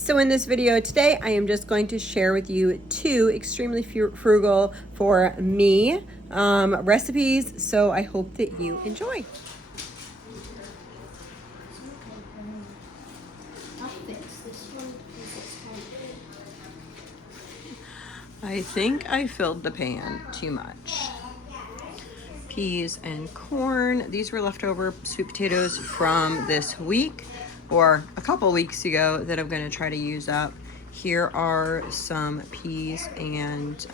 So in this video today, I am just going to share with you two extremely frugal for me recipes. So I hope that you enjoy. I think I filled the pan too much. Peas and corn. These were leftover sweet potatoes from this week or a couple weeks ago that I'm going to try to use up. Here are some peas and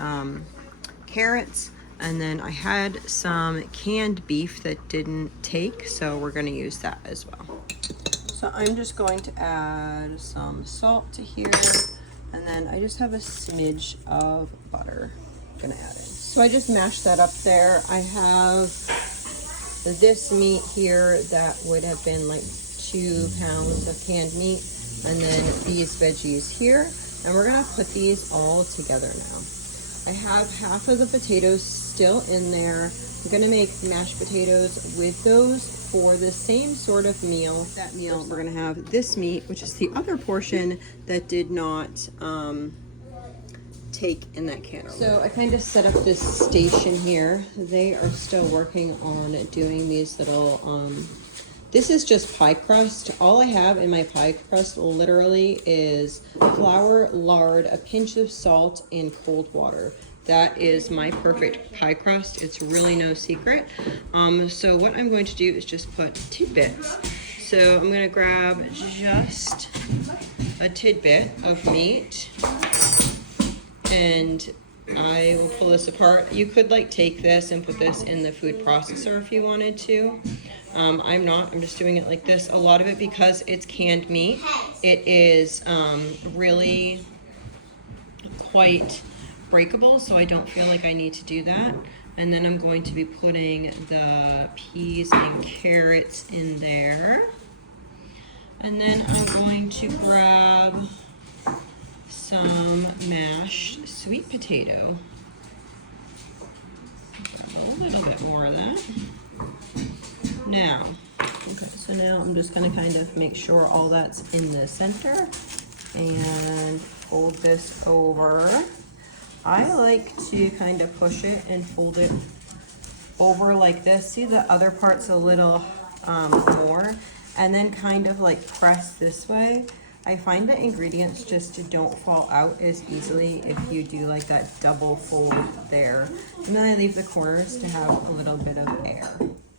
carrots, and then I had some canned beef that didn't take, so we're going to use that as well. So I'm just going to add some salt to here, and then I just have a smidge of butter I'm gonna add in. So I just mashed that up there. I have this meat here that would have been like 2 pounds of canned meat, and then these veggies here, and we're gonna put these all together now. I have half of the potatoes still in there. I'm gonna make mashed potatoes with those for the same sort of meal. That meal, we're gonna have this meat, which is the other portion that did not take in that can. So I kind of set up this station here. They are still working on doing these little, this is just pie crust. All I have in my pie crust literally is flour, lard, a pinch of salt, and cold water. That is my perfect pie crust. It's really no secret. So what I'm going to do is just put tidbits. So I'm gonna grab just a tidbit of meat, and I will pull this apart. You could like take this and put this in the food processor if you wanted to. I'm not, I'm just doing it like this. A lot of it, because it's canned meat, it is really quite breakable, so I don't feel like I need to do that. And then I'm going to be putting the peas and carrots in there. And then I'm going to grab some mashed sweet potato. A little bit more of that. Now, okay, so now I'm just gonna kind of make sure all that's in the center and fold this over. I like to kind of push it and fold it over like this. See, the other part's a little more, and then kind of like press this way. I find the ingredients just don't fall out as easily if you do like that double fold there. And then I leave the corners to have a little bit of air.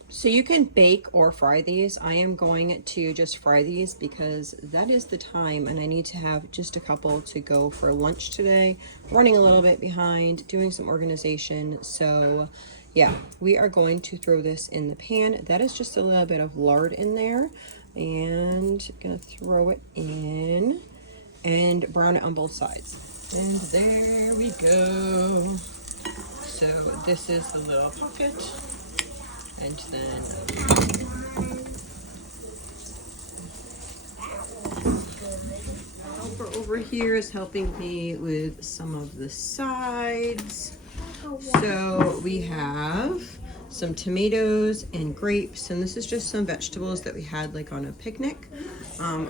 So you can bake or fry these. I am going to just fry these because that is the time, and I need to have just a couple to go for lunch today. Running a little bit behind, doing some organization. So yeah, we are going to throw this in the pan. That is just a little bit of lard in there, and gonna throw it in and brown it on both sides. And there we go. So this is the little pocket. And then helper over here is helping me with some of the sides. So we have some tomatoes and grapes, and this is just some vegetables that we had like on a picnic.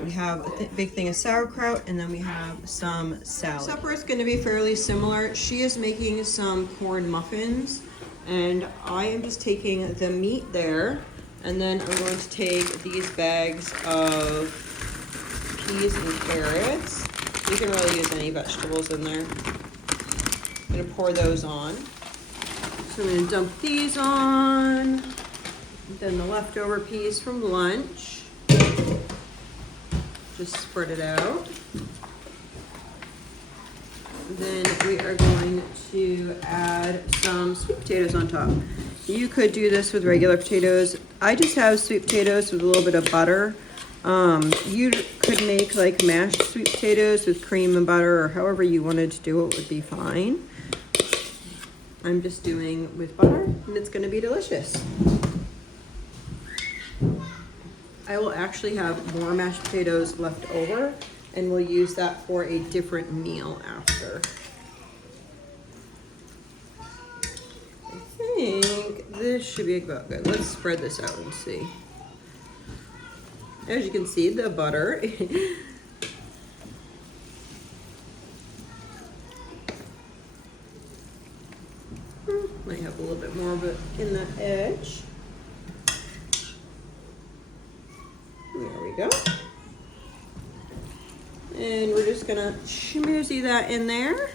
We have a big thing of sauerkraut, and then we have some salad. Supper is going to be fairly similar. She is making some corn muffins, and I am just taking the meat there, and then I'm going to take these bags of peas and carrots. You can really use any vegetables in there. I'm going to pour those on. So I'm going to dump these on, then the leftover peas from lunch. Just spread it out. Then we are going to add some sweet potatoes on top. You could do this with regular potatoes. I just have sweet potatoes with a little bit of butter. You could make like mashed sweet potatoes with cream and butter, or however you wanted to do it would be fine. I'm just doing with butter, and it's going to be delicious. I will actually have more mashed potatoes left over, and we'll use that for a different meal after. I think this should be about good. Let's spread this out and see. As you can see, the butter Might have a little bit more of it in the edge. There we go. And we're just gonna schmoozy that in there.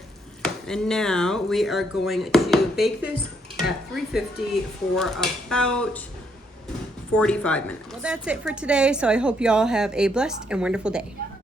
And now we are going to bake this at 350 for about 45 minutes. Well, that's it for today. So I hope you all have a blessed and wonderful day.